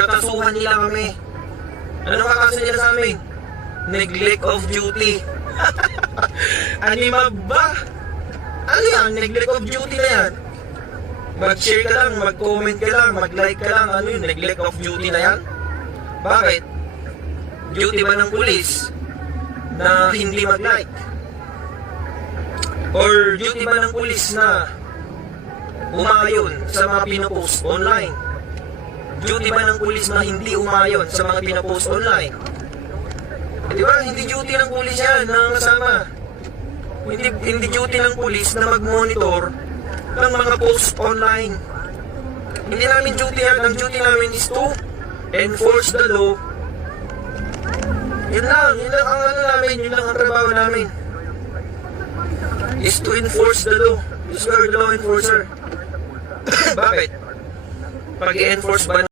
kakasuhan nila kami. Anong kakaso nila sa amin? Neglect of duty. Anima ba? Ano yan? Neglect of duty na yan. Mag-share ka lang, mag-comment ka lang, mag-like ka lang. Ano yun? Neglect of duty na yan? Bakit? Duty ba ng pulis na hindi mag-like? Or duty ba ng pulis na umayon sa mga pinopost online? Duty ba ng pulis na hindi umayon sa mga pinopost online? Di ba? Hindi duty ng pulis yan na kasama. Hindi duty ng pulis na mag-monitor ng mga posts online. Hindi namin duty yan. Ang duty namin is to enforce the law. Yun lang ang ano namin, yun lang ang trabaho namin. Is to enforce the law. Is we are the law enforcer. Bakit? Pag i-enforce ba